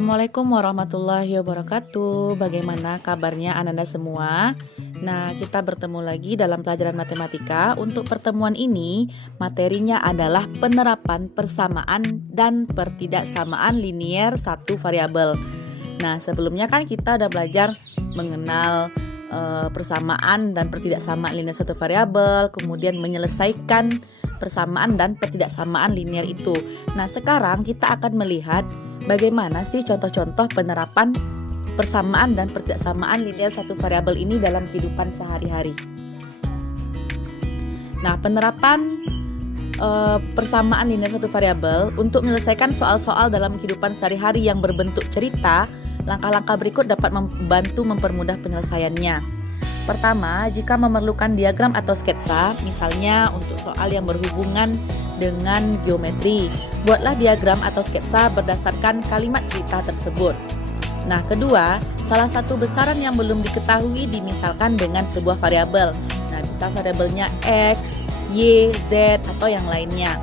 Assalamualaikum warahmatullahi wabarakatuh. Bagaimana kabarnya Ananda semua? Nah, kita bertemu lagi dalam pelajaran matematika. Untuk pertemuan ini, materinya adalah penerapan persamaan dan pertidaksamaan linier satu variabel. Nah, sebelumnya kan kita udah belajar mengenal persamaan dan pertidaksamaan linier satu variabel, kemudian menyelesaikan persamaan dan pertidaksamaan linier itu. Nah, sekarang kita akan melihat bagaimana sih contoh-contoh penerapan persamaan dan pertidaksamaan linier satu variabel ini dalam kehidupan sehari-hari. Nah, penerapan persamaan linier satu variabel untuk menyelesaikan soal-soal dalam kehidupan sehari-hari yang berbentuk cerita, langkah-langkah berikut dapat membantu mempermudah penyelesaiannya. Pertama, jika memerlukan diagram atau sketsa, misalnya untuk soal yang berhubungan dengan geometri, buatlah diagram atau sketsa berdasarkan kalimat cerita tersebut. Nah, kedua, salah satu besaran yang belum diketahui dimisalkan dengan sebuah variabel. Nah, bisa variabelnya X, Y, Z, atau yang lainnya.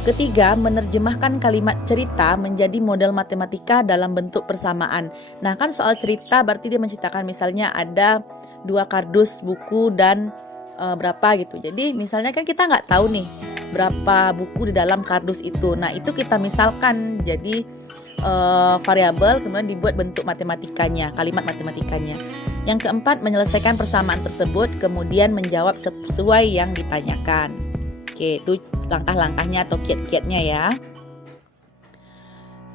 Ketiga, menerjemahkan kalimat cerita menjadi model matematika dalam bentuk persamaan. Nah, kan soal cerita berarti dia menceritakan misalnya ada 2 kardus buku dan berapa gitu. Jadi misalnya kan kita nggak tahu nih berapa buku di dalam kardus itu. Nah, itu kita misalkan jadi variabel, kemudian dibuat bentuk matematikanya, kalimat matematikanya. Yang keempat, menyelesaikan persamaan tersebut, kemudian menjawab sesuai yang ditanyakan. Oke, itu langkah-langkahnya atau kiat-kiatnya ya.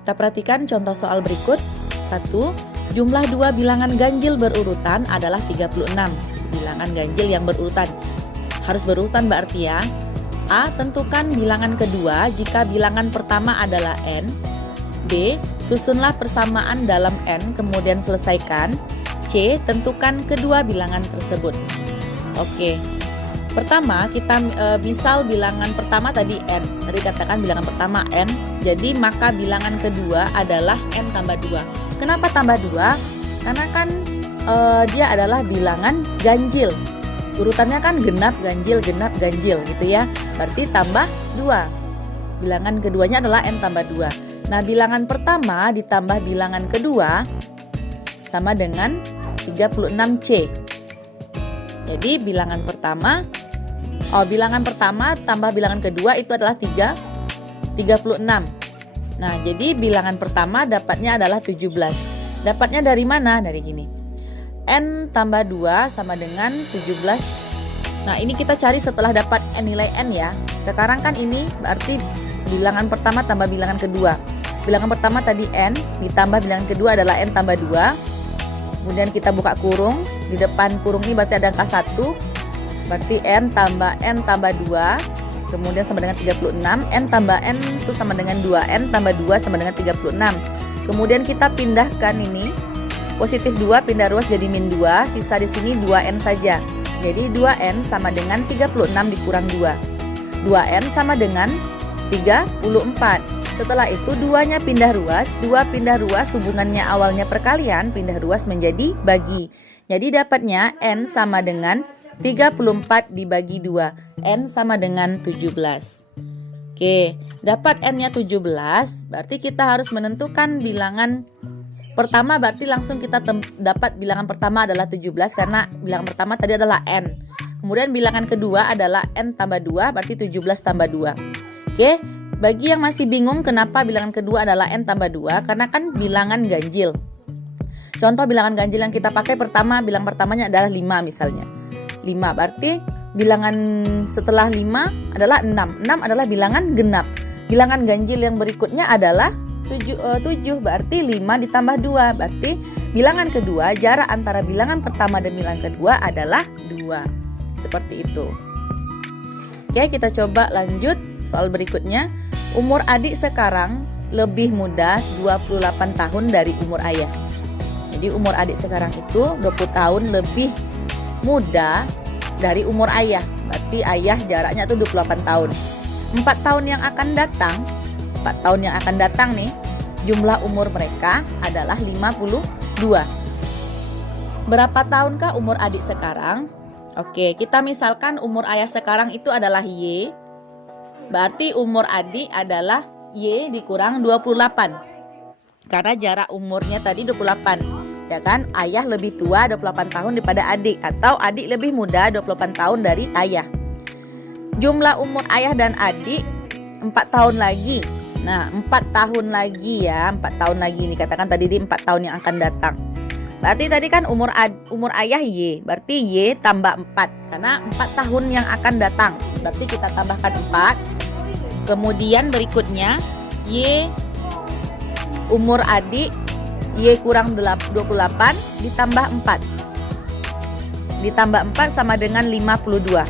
Kita perhatikan contoh soal berikut. 1. Jumlah 2 bilangan ganjil berurutan adalah 36. Bilangan ganjil yang berurutan. Harus berurutan berarti ya. A. Tentukan bilangan kedua jika bilangan pertama adalah N. B. Susunlah persamaan dalam N, kemudian selesaikan. C. Tentukan kedua bilangan tersebut. Oke. Pertama, kita misal bilangan pertama tadi N. Tadi katakan bilangan pertama N. Jadi maka bilangan kedua adalah N tambah 2. Kenapa tambah 2? Karena kan dia adalah bilangan ganjil. Urutannya kan genap, ganjil gitu ya. Berarti tambah 2. Bilangan keduanya adalah N tambah 2. Nah, bilangan pertama ditambah bilangan kedua sama dengan 36C. Jadi bilangan pertama tambah bilangan kedua itu adalah 36. Nah, jadi bilangan pertama dapatnya adalah 17. Dapatnya dari mana? Dari gini. N tambah 2 sama dengan 17. Nah, ini kita cari setelah dapat nilai N ya. Sekarang kan ini berarti bilangan pertama tambah bilangan kedua. Bilangan pertama tadi N, ditambah bilangan kedua adalah N tambah 2. Kemudian kita buka kurung. Di depan kurung ini berarti ada angka 1. Berarti N tambah 2. Kemudian sama dengan 36. N tambah N itu sama dengan 2. N tambah 2 sama dengan 36. Kemudian kita pindahkan ini. Positif 2 pindah ruas jadi min 2. Sisa di sini 2N saja. Jadi 2N sama dengan 36 dikurang 2. 2N sama dengan 34. Setelah itu 2-nya pindah ruas. 2 pindah ruas hubungannya awalnya perkalian. Pindah ruas menjadi bagi. Jadi dapatnya N sama dengan 34 dibagi 2. N sama dengan 17. Oke, dapat N-nya 17, berarti kita harus menentukan bilangan pertama. Berarti langsung kita dapat bilangan pertama adalah 17 karena bilangan pertama tadi adalah N. Kemudian bilangan kedua adalah N tambah 2, berarti 17 tambah 2. Oke, bagi yang masih bingung kenapa bilangan kedua adalah N tambah 2, karena kan bilangan ganjil. Contoh bilangan ganjil yang kita pakai bilangan pertamanya adalah 5 misalnya. 5 berarti bilangan setelah 5 adalah 6. 6 adalah bilangan genap. Bilangan ganjil yang berikutnya adalah 7 berarti 5 ditambah 2. Berarti bilangan kedua, jarak antara bilangan pertama dan bilangan kedua adalah 2. Seperti itu. Oke, kita coba lanjut soal berikutnya. Umur adik sekarang lebih muda 28 tahun dari umur ayah. Jadi umur adik sekarang itu 20 tahun lebih muda dari umur ayah. Berarti ayah jaraknya tuh 28 tahun. 4 tahun yang akan datang nih, jumlah umur mereka adalah 52. Berapa tahunkah umur adik sekarang? Oke, kita misalkan umur ayah sekarang itu adalah Y. Berarti umur adik adalah Y dikurang 28. Karena jarak umurnya tadi 28. Ya kan? Ayah lebih tua 28 tahun daripada adik, atau adik lebih muda 28 tahun dari ayah. Jumlah umur ayah dan adik 4 tahun lagi. Nah, 4 tahun lagi ya, 4 tahun lagi ini katakan tadi di 4 tahun yang akan datang. Berarti tadi kan umur ayah Y, berarti Y tambah 4 karena 4 tahun yang akan datang. Berarti kita tambahkan 4. Kemudian berikutnya Y umur adik, Y kurang 28 ditambah 4. Ditambah 4 sama dengan 52.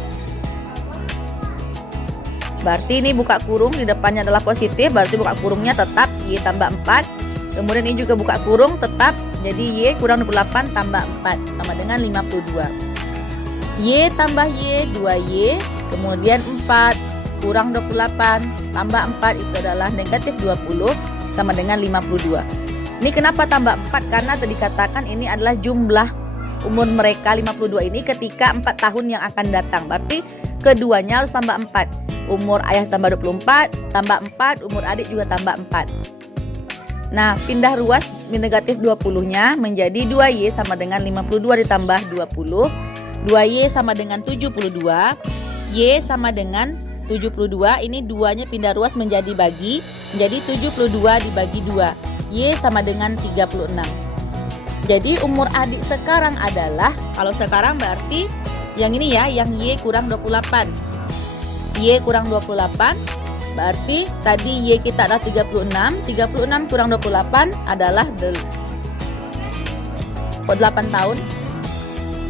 Berarti ini buka kurung, di depannya adalah positif, berarti buka kurungnya tetap Y tambah 4. Kemudian ini juga buka kurung tetap, jadi Y kurang 28 tambah 4 sama dengan 52. Y tambah Y 2Y, kemudian 4 kurang 28 tambah 4 itu adalah negatif 20 sama dengan 52. Ini kenapa tambah 4? Karena tadi dikatakan ini adalah jumlah umur mereka 52 ini ketika 4 tahun yang akan datang. Berarti keduanya harus tambah 4. Umur ayah tambah 24, tambah 4, umur adik juga tambah 4. Nah, pindah ruas negatif 20-nya menjadi 2Y sama dengan 52 ditambah 20. 2Y sama dengan 72. Y sama dengan 72. Ini 2-nya pindah ruas menjadi bagi. Menjadi 72 dibagi 2. Y sama dengan 36. Jadi umur adik sekarang adalah, kalau sekarang berarti yang ini ya, yang Y kurang 28. Y kurang 28 berarti tadi Y kita adalah 36. 36 kurang 28 adalah 8 tahun.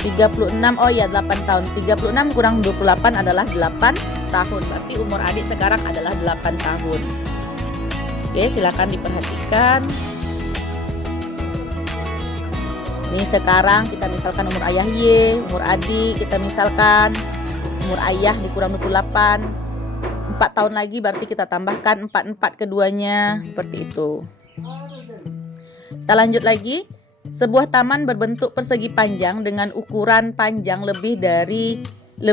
36, oh ya 8 tahun. 36 kurang 28 adalah 8 tahun. Berarti umur adik sekarang adalah 8 tahun. Oke, silakan diperhatikan. Ini sekarang kita misalkan umur ayah Y, umur adik kita misalkan umur ayah dikurang 28. 4 tahun lagi berarti kita tambahkan 4 keduanya, seperti itu. Kita lanjut lagi. Sebuah taman berbentuk persegi panjang dengan ukuran panjang lebih 5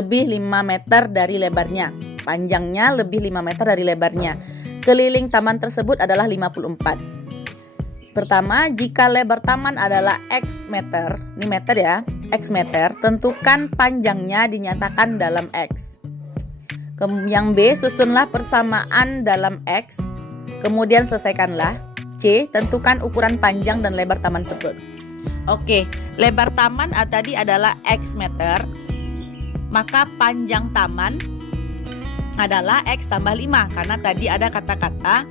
meter dari lebarnya. Panjangnya lebih 5 meter dari lebarnya. Keliling taman tersebut adalah 54. Pertama, jika lebar taman adalah X meter, ini meter ya, X meter, tentukan panjangnya dinyatakan dalam X. Yang B, susunlah persamaan dalam X, kemudian selesaikanlah. C, tentukan ukuran panjang dan lebar taman tersebut. Oke, lebar taman tadi adalah X meter, maka panjang taman adalah X tambah 5, karena tadi ada kata-kata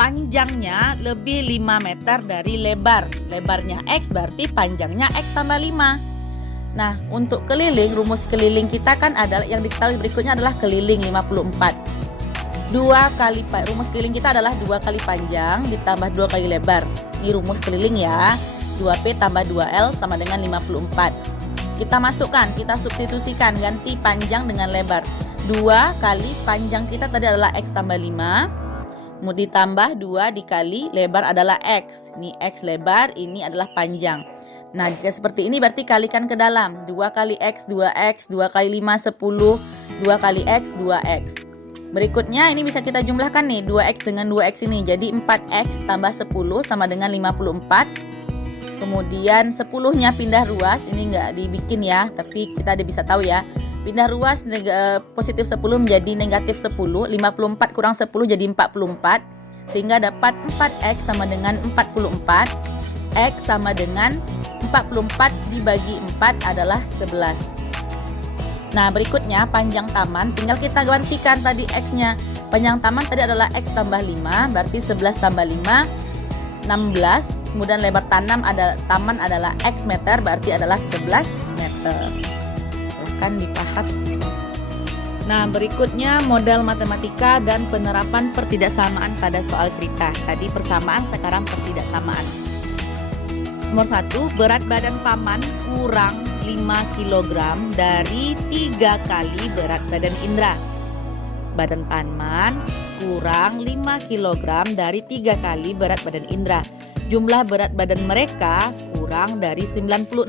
panjangnya lebih 5 meter dari lebarnya X, berarti panjangnya X tambah 5. Nah, untuk keliling, rumus keliling kita kan adalah yang diketahui berikutnya adalah keliling 54. Rumus keliling kita adalah 2 kali panjang ditambah 2 kali lebar. Ini rumus keliling ya. 2P tambah 2L sama dengan 54. Kita masukkan, kita substitusikan, ganti panjang dengan lebar. 2 kali panjang kita tadi adalah X tambah 5, mau ditambah 2 dikali lebar adalah X. Ini X lebar, ini adalah panjang. Nah, jika seperti ini berarti kalikan ke dalam. 2 kali X, 2X, 2 kali 5, 10, 2 kali X, 2X. Berikutnya ini bisa kita jumlahkan nih, 2X dengan 2X ini. Jadi 4X tambah 10 sama dengan 54. Kemudian 10-nya pindah ruas, ini nggak dibikin ya, tapi kita bisa tahu ya. Pindah ruas positif 10 menjadi negatif 10. 54 kurang 10 jadi 44. Sehingga dapat 4X sama dengan 44. X sama dengan 44 dibagi 4 adalah 11. Nah, berikutnya panjang taman, tinggal kita gantikan tadi X-nya. Panjang taman tadi adalah X tambah 5, berarti 11 tambah 5, 16. Kemudian lebar taman adalah X meter, berarti adalah 11 meter. Silahkan dipaham. Nah, berikutnya model matematika dan penerapan pertidaksamaan pada soal cerita. Tadi persamaan, sekarang pertidaksamaan. Nomor 1, berat badan paman kurang 5 kg dari 3 kali berat badan Indra. Badan paman kurang 5 kg dari 3 kali berat badan Indra. Jumlah berat badan mereka kurang dari 96.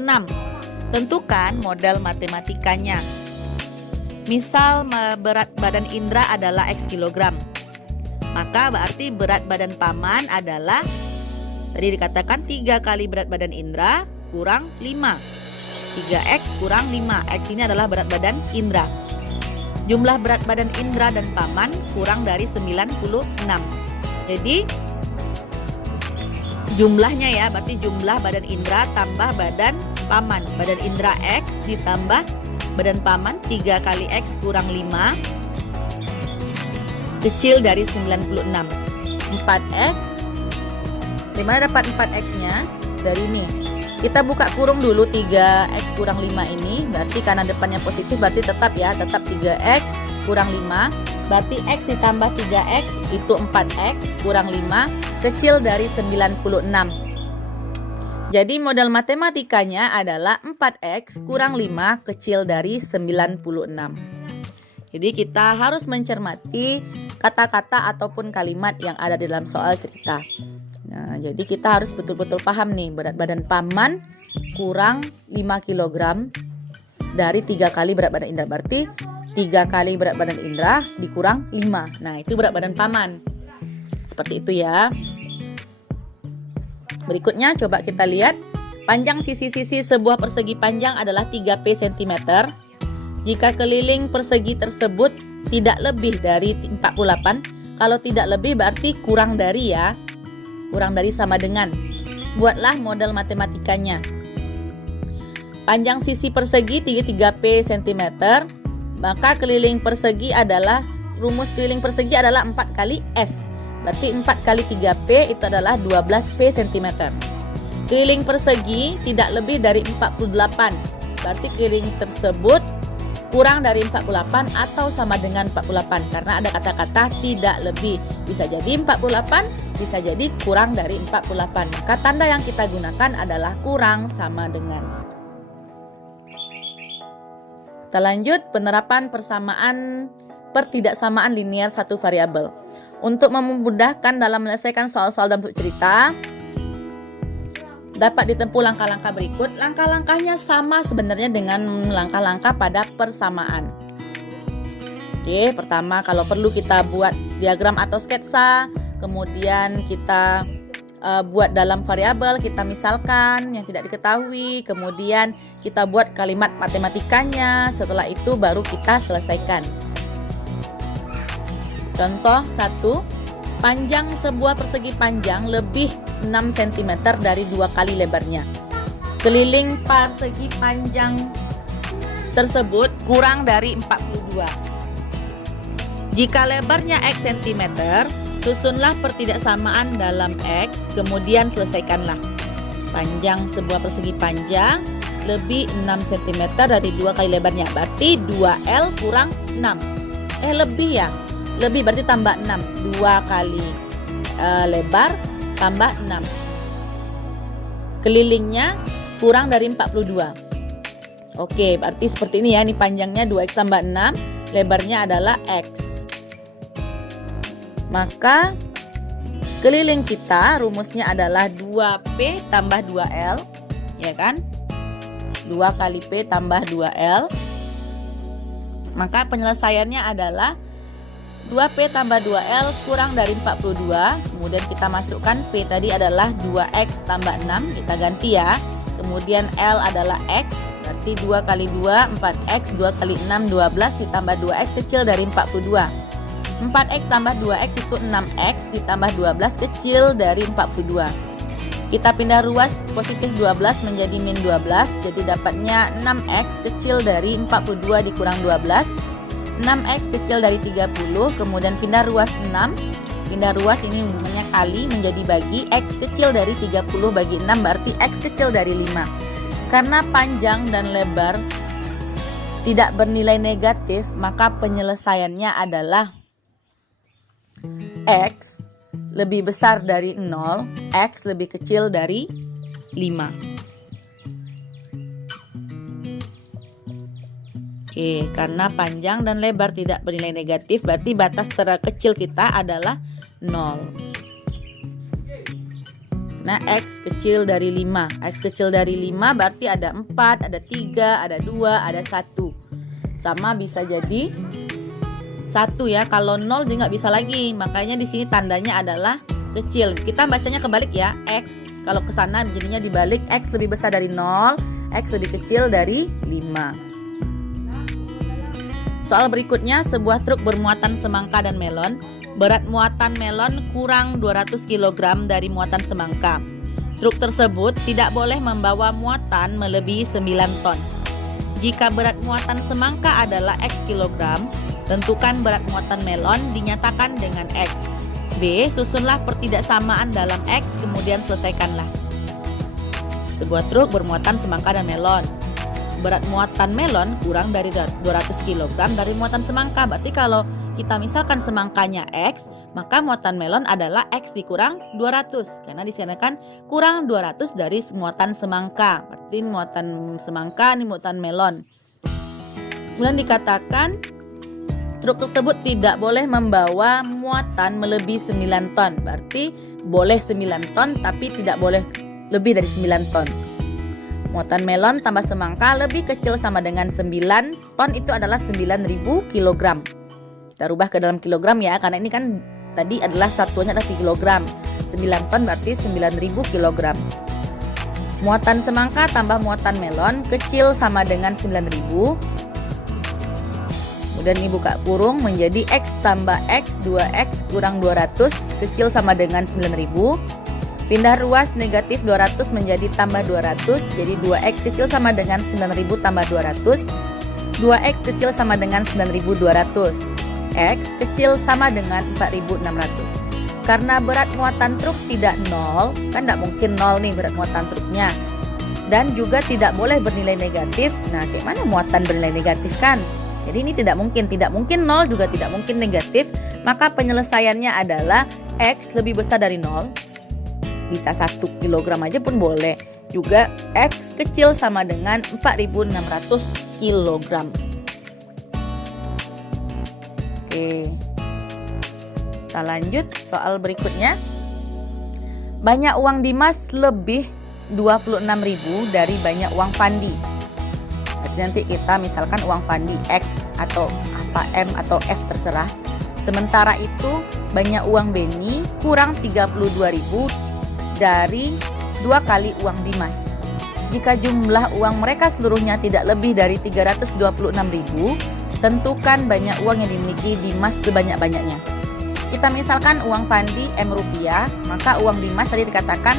Tentukan model matematikanya. Misal berat badan Indra adalah X kilogram, maka berarti berat badan paman adalah Tadi dikatakan 3 kali berat badan Indra kurang 5. 3X kurang 5. X ini adalah berat badan Indra. Jumlah berat badan Indra dan Paman kurang dari 96. Jadi jumlahnya ya, berarti jumlah badan Indra tambah badan Paman. Badan Indra X ditambah badan Paman 3 kali X kurang 5 kecil dari 96. 4X. Dimana dapat 4X-nya? Dari ini. Kita buka kurung dulu 3X kurang 5 ini. Berarti karena depannya positif berarti tetap ya, tetap 3X kurang 5. Berarti X ditambah 3X itu 4X kurang 5 kecil dari 96. Jadi modal matematikanya adalah 4X kurang 5 kecil dari 96. Jadi kita harus mencermati kata-kata ataupun kalimat yang ada di dalam soal cerita. Nah, jadi kita harus betul-betul paham nih, berat badan Paman kurang 5 kg dari 3 kali berat badan Indra. Berarti 3 kali berat badan Indra dikurang 5. Nah, itu berat badan Paman. Seperti itu ya. Berikutnya coba kita lihat. Panjang sisi-sisi sebuah persegi panjang adalah 3P cm. Jika keliling persegi tersebut tidak lebih dari 48. Kalau tidak lebih berarti kurang dari ya. Kurang dari sama dengan. Buatlah model matematikanya. Panjang sisi persegi 3P cm. Maka keliling persegi adalah, rumus keliling persegi adalah 4 kali S. Berarti 4 kali 3P itu adalah 12P cm. Keliling persegi tidak lebih dari 48. Berarti keliling tersebut kurang dari 48 atau sama dengan 48. Karena ada kata-kata tidak lebih. Bisa jadi 48, bisa jadi kurang dari 48. Maka tanda yang kita gunakan adalah kurang sama dengan. Kita lanjut penerapan persamaan pertidaksamaan linear satu variabel. Untuk memudahkan dalam menyelesaikan soal-soal dalam bentuk cerita, dapat ditempuh langkah-langkah berikut. Langkah-langkahnya sama sebenarnya dengan langkah-langkah pada persamaan. Oke, pertama kalau perlu kita buat diagram atau sketsa, kemudian kita buat dalam variabel, kita misalkan yang tidak diketahui, kemudian kita buat kalimat matematikanya, setelah itu baru kita selesaikan. Contoh 1, panjang sebuah persegi panjang lebih 6 cm dari 2 kali lebarnya. Keliling persegi panjang tersebut kurang dari 42. Jika lebarnya X cm, susunlah pertidaksamaan dalam X, kemudian selesaikanlah. Panjang sebuah persegi panjang lebih 6 cm dari 2 kali lebarnya. Berarti 2L kurang 6. Lebih ya. Lebih berarti tambah 6. 2 kali lebar tambah 6. Kelilingnya kurang dari 42. Oke, berarti seperti ini ya. Ini panjangnya 2X tambah 6. Lebarnya adalah X. Maka keliling kita rumusnya adalah 2P tambah 2L, ya kan? 2 kali P tambah 2L. Maka penyelesaiannya adalah 2P tambah 2L kurang dari 42. Kemudian kita masukkan P tadi adalah 2X tambah 6, kita ganti ya. Kemudian L adalah X, berarti 2 kali 2 4X, 2 kali 6 12 ditambah 2X kecil dari 42. 4X tambah 2X itu 6X ditambah 12 kecil dari 42. Kita pindah ruas positif 12 menjadi min 12. Jadi dapatnya 6X kecil dari 42 dikurang 12. 6X kecil dari 30. Kemudian pindah ruas 6. Pindah ruas ini hubungannya kali menjadi bagi. X kecil dari 30 bagi 6 berarti X kecil dari 5. Karena panjang dan lebar tidak bernilai negatif, maka penyelesaiannya adalah X lebih besar dari 0, X lebih kecil dari 5. Oke, karena panjang dan lebar tidak bernilai negatif, berarti batas terkecil kita adalah 0. Nah, X kecil dari 5. X kecil dari 5 berarti ada 4, ada 3, ada 2, ada 1. Sama bisa jadi 1 ya. Kalau 0 dia nggak bisa lagi. Makanya di sini tandanya adalah kecil. Kita bacanya kebalik ya, X. Kalau ke sana jadinya dibalik, X lebih besar dari 0, X lebih kecil dari 5. Soal berikutnya, sebuah truk bermuatan semangka dan melon. Berat muatan melon kurang 200 kg dari muatan semangka. Truk tersebut tidak boleh membawa muatan melebihi 9 ton. Jika berat muatan semangka adalah X kilogram, tentukan berat muatan melon dinyatakan dengan X. B. Susunlah pertidaksamaan dalam X, kemudian selesaikanlah. Sebuah truk bermuatan semangka dan melon. Berat muatan melon kurang dari 200 kg dari muatan semangka. Berarti kalau kita misalkan semangkanya X, maka muatan melon adalah X dikurang 200. Karena di sini kan kurang 200 dari muatan semangka. Berarti muatan semangka, ini muatan melon. Kemudian dikatakan truk tersebut tidak boleh membawa muatan melebihi 9 ton. Berarti boleh 9 ton tapi tidak boleh lebih dari 9 ton. Muatan melon tambah semangka lebih kecil sama dengan 9 ton, itu adalah 9.000 kg. Kita rubah ke dalam kilogram ya, karena ini kan tadi adalah satuannya adalah kilogram. 9 ton berarti 9.000 kg. Muatan semangka tambah muatan melon kecil sama dengan 9.000. Kemudian ini buka kurung menjadi X tambah X 2X kurang 200 kecil sama dengan 9.000. Pindah ruas negatif 200 menjadi tambah 200. Jadi 2X kecil sama dengan 9.000 tambah 200. 2X kecil sama dengan 9.200. X kecil sama dengan 4.600. Karena berat muatan truk tidak 0, kan tidak mungkin 0 nih berat muatan truknya. Dan juga tidak boleh bernilai negatif. Nah, kayak mana muatan bernilai negatif kan? Jadi ini tidak mungkin 0 juga tidak mungkin negatif. Maka penyelesaiannya adalah X lebih besar dari 0. Bisa 1 kg aja pun boleh. Juga X kecil sama dengan 4.600 kg. Oke. Kita lanjut soal berikutnya. Banyak uang Dimas lebih 26.000 dari banyak uang Fandi. Jadi nanti kita misalkan uang Fandi X atau apa M atau F terserah. Sementara itu banyak uang Beni kurang 32.000 dari 2 kali uang Dimas. Jika jumlah uang mereka seluruhnya tidak lebih dari 326.000, tentukan banyak uang yang dimiliki Dimas sebanyak-banyaknya. Kita misalkan uang Fandi M rupiah, maka uang Dimas tadi dikatakan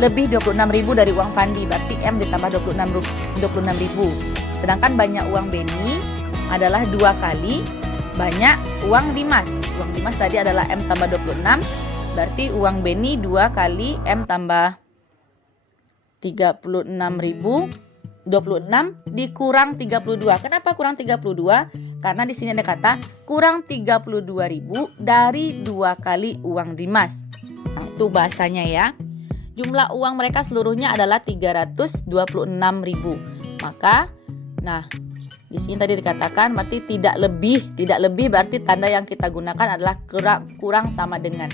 lebih 26.000 dari uang Fandi, berarti M ditambah 26.000. Sedangkan banyak uang Beni adalah 2 kali banyak uang Dimas. Uang Dimas tadi adalah M tambah 26, berarti uang Beni 2 kali M tambah 36.000. 26 dikurang 32. Kenapa kurang 32? Karena di sini ada kata kurang 32.000 dari 2 kali uang Dimas. Nah, itu bahasanya ya. Jumlah uang mereka seluruhnya adalah 326.000. Maka nah, di sini tadi dikatakan berarti tidak lebih berarti tanda yang kita gunakan adalah kurang sama dengan.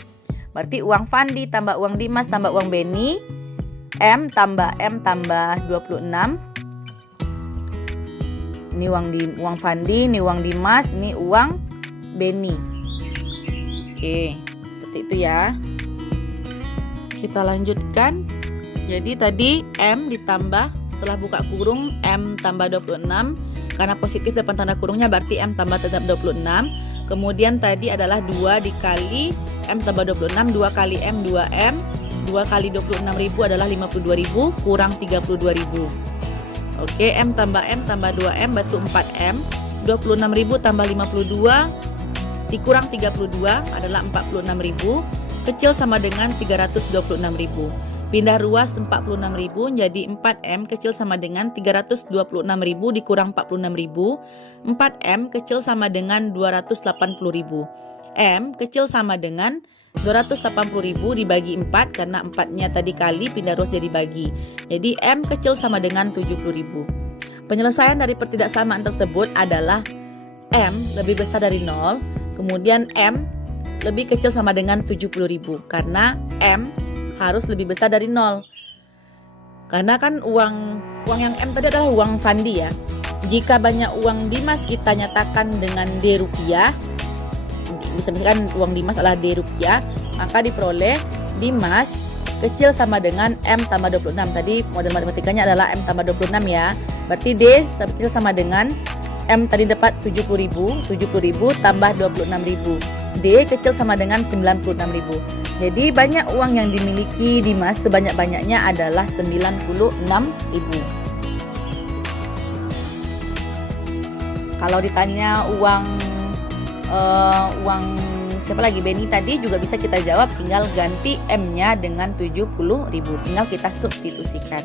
Berarti uang Fandi tambah uang Dimas tambah uang Beni, M tambah 26. Ini uang Fandi, ini uang Dimas, ini uang Beni. Oke, seperti itu ya. Kita lanjutkan. Jadi tadi M ditambah setelah buka kurung M tambah 26. Karena positif depan tanda kurungnya berarti M tambah tetap 26. Kemudian tadi adalah 2 dikali M tambah 26, 2 kali M 2M. 2 kali 26.000 adalah 52.000 kurang 32.000. Oke, M tambah 2M berarti 4M. 26.000 tambah 52 dikurang 32 adalah 46.000. Kecil sama dengan 326.000. Pindah ruas 46.000 jadi 4M kecil sama dengan 326.000 dikurang 46.000. 4M kecil sama dengan 280.000. M kecil sama dengan 280.000 dibagi 4 karena 4-nya tadi kali pindah ruas jadi bagi. Jadi M kecil sama dengan 70.000. Penyelesaian dari pertidaksamaan tersebut adalah M lebih besar dari 0, kemudian M lebih kecil sama dengan 70.000 karena M harus lebih besar dari 0. Karena kan uang yang M tadi adalah uang Fandi ya. Jika banyak uang Dimas kita nyatakan dengan D rupiah. Bisa misalkan uang Dimas adalah D rupiah. maka diperoleh Dimas kecil sama dengan M tambah 26. Tadi model matematikanya adalah M tambah 26 ya. Berarti D kecil sama dengan M tadi dapat 70.000 tambah 26.000. D kecil sama dengan 96.000. Jadi banyak uang yang dimiliki Dimas sebanyak-banyaknya adalah 96.000. Kalau ditanya uang siapa lagi, Benny tadi juga bisa kita jawab, tinggal ganti M-nya dengan 70.000, tinggal kita substitusikan.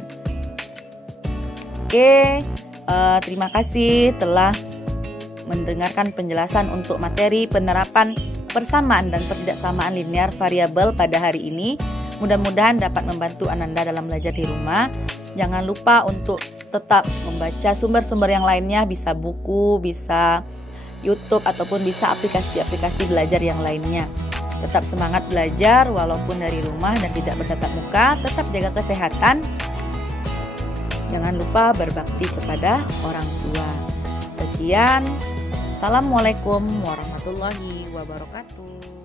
Oke, terima kasih telah mendengarkan penjelasan untuk materi penerapan persamaan dan pertidaksamaan linear variabel pada hari ini. Mudah-mudahan dapat membantu Ananda dalam belajar di rumah. Jangan lupa untuk tetap membaca sumber-sumber yang lainnya, bisa buku, bisa YouTube, ataupun bisa aplikasi-aplikasi belajar yang lainnya. Tetap semangat belajar walaupun dari rumah dan tidak bertatap muka. Tetap jaga kesehatan. Jangan lupa berbakti kepada orang tua. Sekian. Assalamualaikum warahmatullahi wabarakatuh.